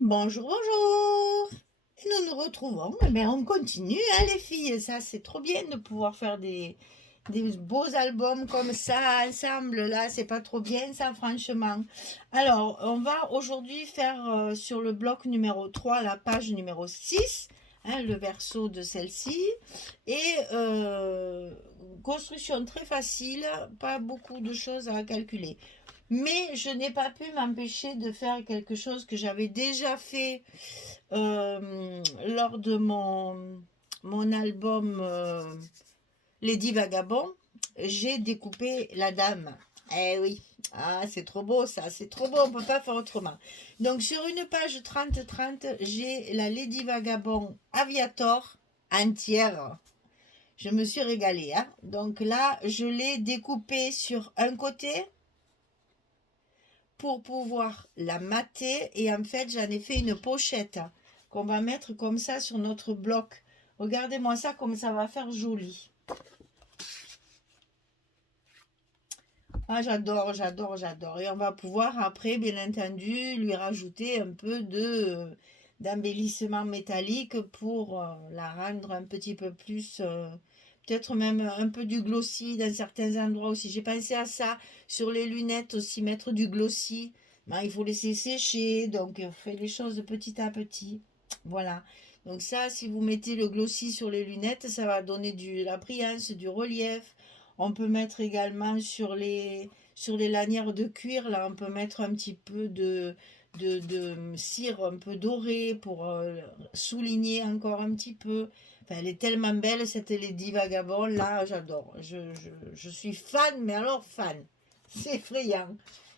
Bonjour, bonjour. Et nous nous retrouvons. On continue, hein, les filles. Ça, c'est trop bien de pouvoir faire des beaux albums comme ça ensemble. Là, c'est pas trop bien, ça, franchement. Alors, on va aujourd'hui faire sur le bloc numéro 3 la page numéro 6, hein, le verso de celle-ci. Et construction très facile, pas beaucoup de choses à calculer. Mais je n'ai pas pu m'empêcher de faire quelque chose que j'avais déjà fait lors de mon album Lady Vagabond. J'ai découpé la dame. Eh oui, ah, c'est trop beau ça, c'est trop beau, on ne peut pas faire autrement. Donc sur une page 30-30, j'ai la Lady Vagabond Aviator entière. Je me suis régalée, hein. Donc là, je l'ai découpée sur un côté pour pouvoir la mater, et en fait j'en ai fait une pochette qu'on va mettre comme ça sur notre bloc. Regardez-moi ça comme ça va faire joli. Ah, j'adore, j'adore, j'adore. Et on va pouvoir après, bien entendu, lui rajouter un peu de d'embellissement métallique pour la rendre un petit peu plus, peut-être même un peu du glossy dans certains endroits aussi. J'ai pensé à ça sur les lunettes aussi, mettre du glossy. Ben, il faut laisser sécher, donc on fait les choses de petit à petit. Voilà. Donc ça, si vous mettez le glossy sur les lunettes, ça va donner la brillance, du relief. On peut mettre également sur les lanières de cuir, là, on peut mettre un petit peu de cire un peu dorée pour souligner encore un petit peu. Enfin, elle est tellement belle, cette Lady Vagabond, là, j'adore. Je suis fan, mais alors fan. C'est effrayant.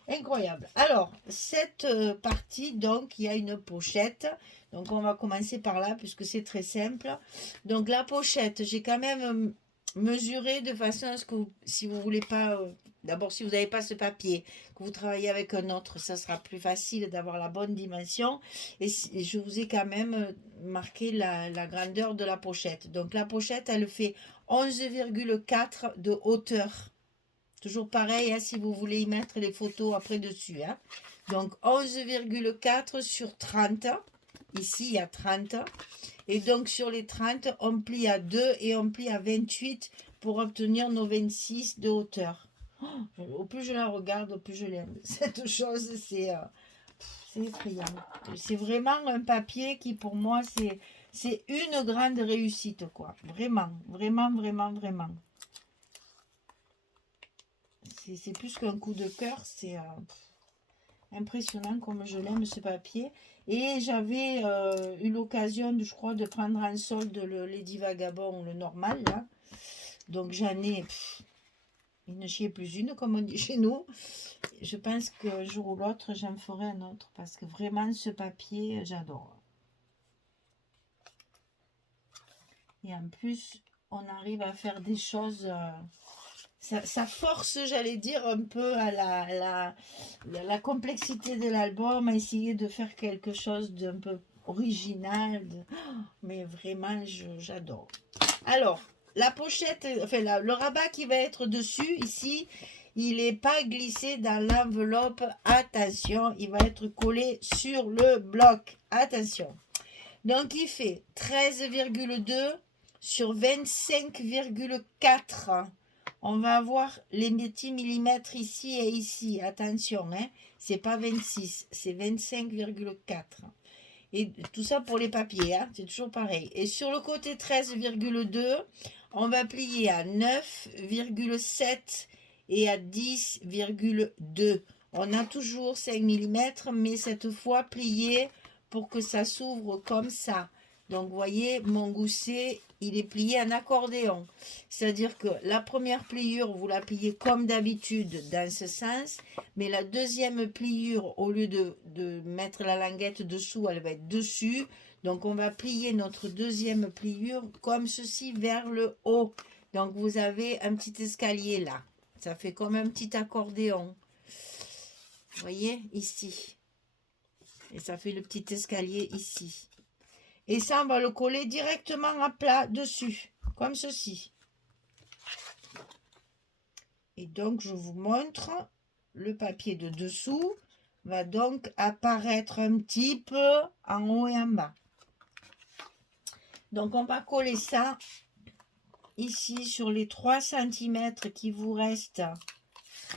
Incroyable. Alors, cette partie, donc, il y a une pochette. Donc, on va commencer par là, puisque c'est très simple. Donc, la pochette, j'ai quand même mesurer de façon à ce que si vous voulez pas, d'abord si vous n'avez pas ce papier, que vous travaillez avec un autre, ça sera plus facile d'avoir la bonne dimension. Et je vous ai quand même marqué la grandeur de la pochette. Donc la pochette, elle fait 11,4 de hauteur. Toujours pareil, hein, si vous voulez y mettre les photos après dessus, hein. Donc 11,4 sur 30. Ici, il y a 30. Et donc sur les 30, on plie à 2 et on plie à 28 pour obtenir nos 26 de hauteur. Au plus je la regarde, au plus je l'aime. Cette chose, c'est effrayant. C'est vraiment un papier qui pour moi, c'est une grande réussite, quoi. Vraiment, vraiment, vraiment, vraiment. C'est plus qu'un coup de cœur, c'est impressionnant comme je l'aime ce papier. Et j'avais eu l'occasion, je crois, de prendre en solde le Lady Vagabond, le normal, là. Donc j'en ai, il ne chiait plus une, comme on dit chez nous. Je pense qu'un jour ou l'autre, j'en ferai un autre, parce que vraiment, ce papier, j'adore. Et en plus, on arrive à faire des choses... ça force, j'allais dire, un peu à la complexité de l'album, à essayer de faire quelque chose d'un peu original. Mais vraiment, j'adore. Alors, la pochette, enfin, le rabat qui va être dessus, ici, il n'est pas glissé dans l'enveloppe. Attention, il va être collé sur le bloc. Attention. Donc, il fait 13,2 sur 25,4. On va avoir les petits millimètres ici et ici. Attention, hein. C'est pas 26, c'est 25,4. Et tout ça pour les papiers, hein. C'est toujours pareil. Et sur le côté 13,2, on va plier à 9,7 et à 10,2. On a toujours 5 millimètres, mais cette fois plié pour que ça s'ouvre comme ça. Donc, vous voyez, mon gousset, il est plié en accordéon. C'est-à-dire que la première pliure, vous la pliez comme d'habitude dans ce sens, mais la deuxième pliure, au lieu de mettre la languette dessous, elle va être dessus. Donc, on va plier notre deuxième pliure comme ceci vers le haut. Donc, vous avez un petit escalier là. Ça fait comme un petit accordéon. Vous voyez, ici. Et ça fait le petit escalier ici. Et ça, on va le coller directement à plat dessus, comme ceci. Et donc, je vous montre le papier de dessous. va donc apparaître un petit peu en haut et en bas. Donc on va coller ça ici sur les 3 cm qui vous restent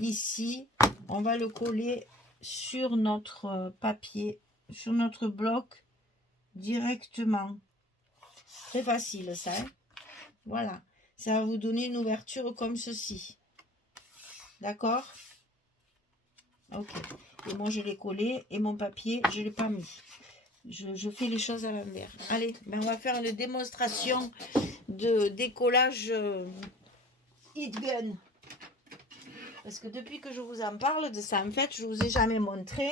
ici. On va le coller sur notre papier, sur notre bloc directement. Très facile ça, hein. Voilà, ça va vous donner une ouverture comme ceci. D'accord? Ok. Et moi je l'ai collé et mon papier je ne l'ai pas mis. Je fais les choses à l'envers. Allez, ben on va faire une démonstration de décollage heat gun. Parce que depuis que je vous en parle de ça, en fait, je ne vous ai jamais montré.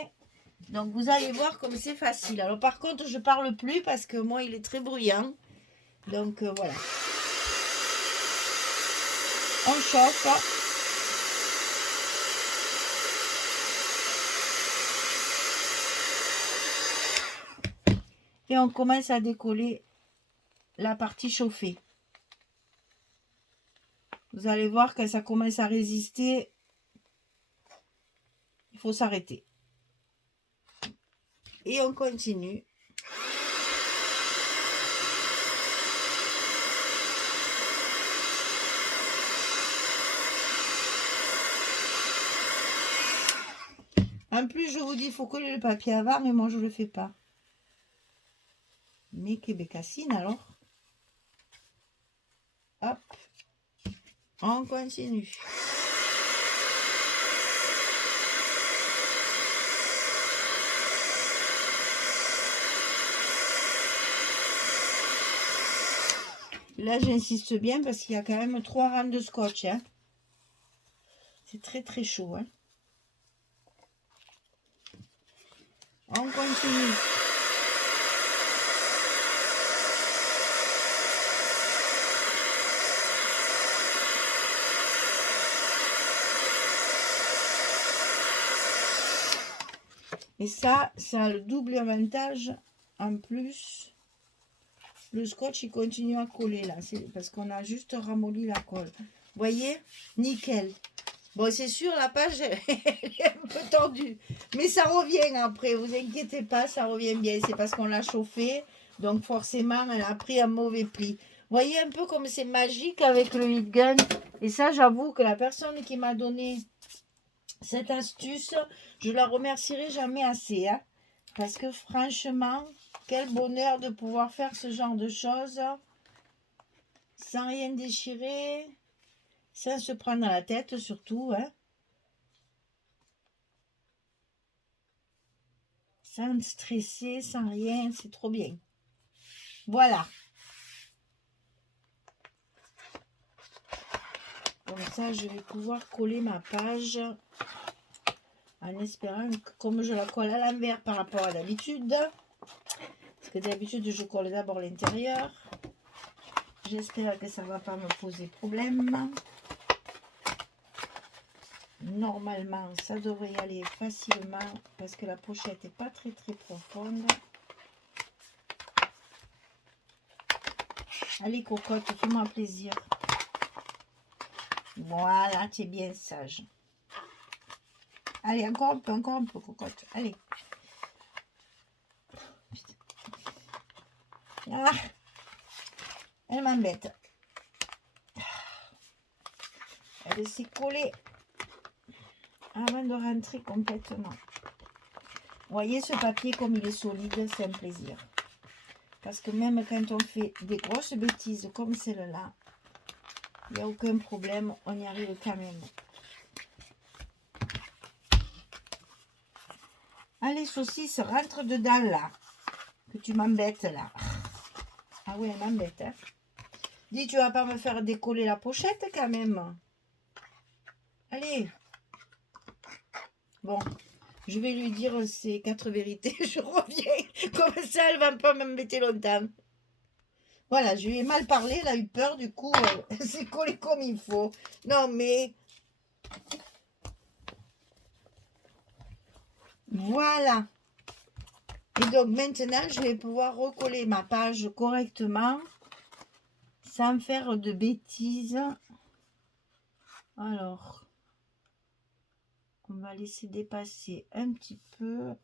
Donc vous allez voir comme c'est facile. Alors par contre, je parle plus parce que moi il est très bruyant. Donc voilà. On chauffe. Et on commence à décoller la partie chauffée. Vous allez voir que ça commence à résister. Il faut s'arrêter. Et on continue. En plus, je vous dis, il faut coller le papier avant, mais moi, je ne le fais pas. Mais Québécassine, alors. Hop. On continue. Là, j'insiste bien parce qu'il y a quand même 3 rangs de scotch. Hein. C'est très, très chaud. Hein. On continue. Et ça a le double avantage. En plus, le scotch, il continue à coller là. C'est parce qu'on a juste ramolli la colle. Vous voyez? Nickel. Bon, c'est sûr, la page, elle est un peu tordue. Mais ça revient après. Vous inquiétez pas, ça revient bien. C'est parce qu'on l'a chauffé. Donc, forcément, elle a pris un mauvais pli. Vous voyez un peu comme c'est magique avec le heat gun. Et ça, j'avoue que la personne qui m'a donné cette astuce, je la remercierai jamais assez. Hein, parce que franchement, quel bonheur de pouvoir faire ce genre de choses sans rien déchirer, sans se prendre la tête surtout. Hein. Sans stresser, sans rien, c'est trop bien. Voilà. Comme ça, je vais pouvoir coller ma page en espérant que comme je la colle à l'envers par rapport à d'habitude, parce que d'habitude, je colle d'abord l'intérieur. J'espère que ça ne va pas me poser problème. Normalement, ça devrait y aller facilement parce que la pochette n'est pas très très profonde. Allez cocotte, fais-moi plaisir. Voilà, tu es bien sage. Allez, encore un peu, cocotte. Allez. Ah, elle m'embête. Elle s'est collée avant de rentrer complètement. Vous voyez ce papier comme il est solide, c'est un plaisir. Parce que même quand on fait des grosses bêtises comme celle-là, il n'y a aucun problème, on y arrive quand même. Allez, saucisse, rentre dedans là. Que tu m'embêtes là. Ah oui, elle m'embête. Hein. Dis, tu vas pas me faire décoller la pochette quand même. Allez. Bon, je vais lui dire ces 4 vérités. Je reviens. Comme ça, elle va pas m'embêter longtemps. Voilà, je lui ai mal parlé, elle a eu peur, du coup, c'est collé comme il faut. Non, mais... Voilà. Et donc, maintenant, je vais pouvoir recoller ma page correctement, sans faire de bêtises. Alors, On va laisser dépasser un petit peu.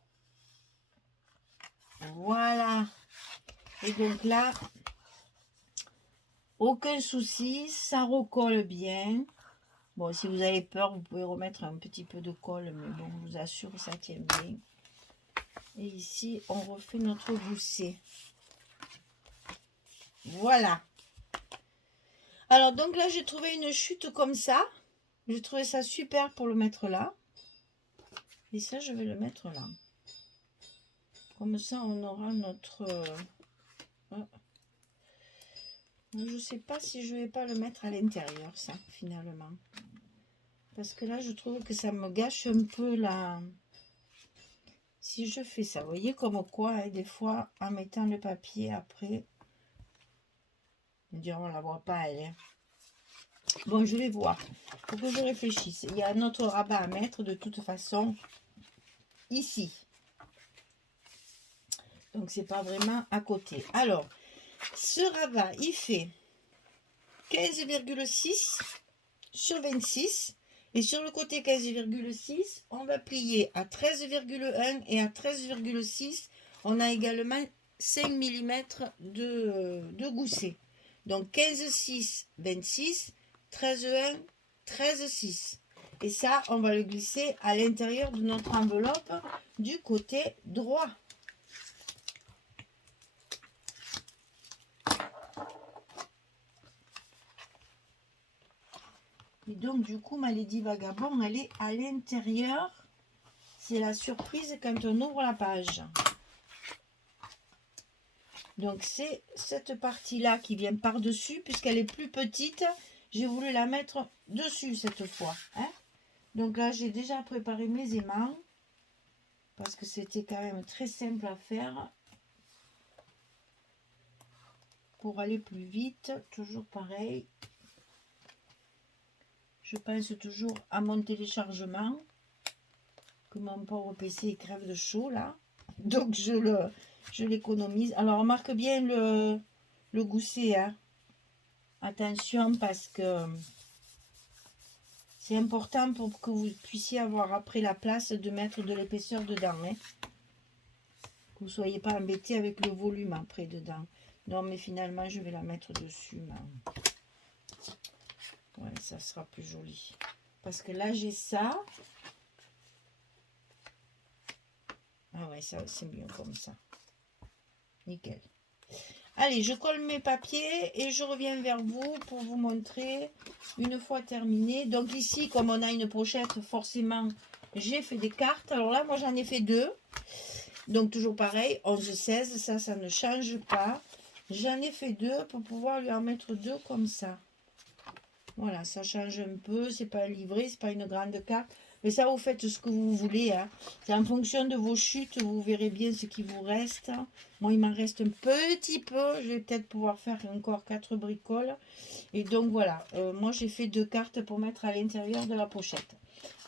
Voilà. Et donc là, aucun souci, ça recolle bien. Bon, si vous avez peur, vous pouvez remettre un petit peu de colle, mais bon, je vous assure, ça tient bien. Et ici, on refait notre gousset. Voilà. Alors, donc là, j'ai trouvé une chute comme ça. J'ai trouvé ça super pour le mettre là. Et ça, je vais le mettre là. Comme ça, on aura notre... Je ne sais pas si je vais pas le mettre à l'intérieur, ça, finalement. Parce que là, je trouve que ça me gâche un peu la... Si je fais ça, vous voyez comme quoi, hein, des fois, en mettant le papier après... On dirait on la voit pas, elle. Hein. Bon, je vais voir. Il faut que je réfléchisse. Il y a un autre rabat à mettre, de toute façon, ici. Donc, c'est pas vraiment à côté. Alors, ce rabat, il fait 15,6 sur 26. Et sur le côté 15,6, on va plier à 13,1 et à 13,6. On a également 5 mm de gousset. Donc 15,6, 26, 13,1, 13,6. Et ça, on va le glisser à l'intérieur de notre enveloppe du côté droit. Et donc, du coup, ma Lady Vagabond, elle est à l'intérieur. C'est la surprise quand on ouvre la page. Donc, c'est cette partie-là qui vient par-dessus, puisqu'elle est plus petite. J'ai voulu la mettre dessus cette fois. Hein. Donc là, j'ai déjà préparé mes aimants. Parce que c'était quand même très simple à faire. Pour aller plus vite, toujours pareil. Je pense toujours à mon téléchargement. Que mon pauvre PC crève de chaud là. Donc je l'économise. Alors remarque bien le gousset. Hein. Attention parce que c'est important pour que vous puissiez avoir après la place de mettre de l'épaisseur dedans. Hein. Que vous ne soyez pas embêté avec le volume après dedans. Non mais finalement je vais la mettre dessus. Ouais, ça sera plus joli. Parce que là j'ai ça. Ah ouais, ça c'est mieux comme ça. Nickel. Allez, je colle mes papiers et je reviens vers vous pour vous montrer une fois terminé. Donc ici, comme on a une pochette, forcément, j'ai fait des cartes. Alors là, moi j'en ai fait deux. Donc toujours pareil, 11-16, ça ne change pas. J'en ai fait deux pour pouvoir lui en mettre deux comme ça. Voilà, ça change un peu. C'est pas un livret, c'est pas une grande carte. Mais ça, vous faites ce que vous voulez. Hein. C'est en fonction de vos chutes, vous verrez bien ce qui vous reste. Moi, il m'en reste un petit peu. Je vais peut-être pouvoir faire encore 4 bricoles. Et donc, voilà. Moi, j'ai fait 2 cartes pour mettre à l'intérieur de la pochette.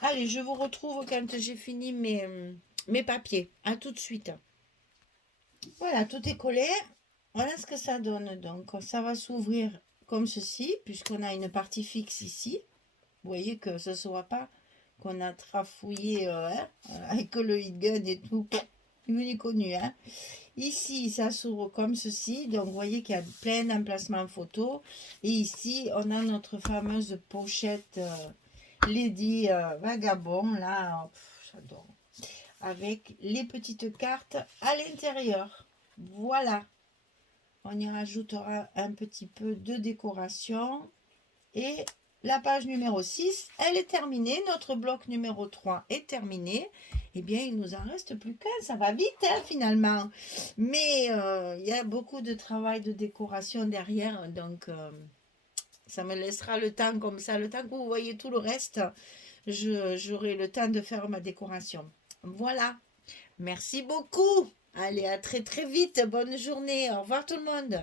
Allez, je vous retrouve quand j'ai fini mes papiers. À tout de suite. Voilà, tout est collé. Voilà ce que ça donne. Donc, ça va s'ouvrir comme ceci, puisqu'on a une partie fixe ici. Vous voyez que ce ne soit pas qu'on a trafouillé hein, avec le heat gun et tout, ni connu. Hein. Ici, ça s'ouvre comme ceci. Donc, vous voyez qu'il y a plein d'emplacements photo. Et ici, on a notre fameuse pochette Lady Vagabond. Là, j'adore. Avec les petites cartes à l'intérieur. Voilà. On y rajoutera un petit peu de décoration. Et la page numéro 6, elle est terminée. Notre bloc numéro 3 est terminé. Eh bien, il nous en reste plus qu'un. Ça va vite, hein, finalement. Mais il y a beaucoup de travail de décoration derrière. Donc, ça me laissera le temps comme ça. Le temps que vous voyez tout le reste, j'aurai le temps de faire ma décoration. Voilà. Merci beaucoup. Allez, à très très vite. Bonne journée. Au revoir tout le monde.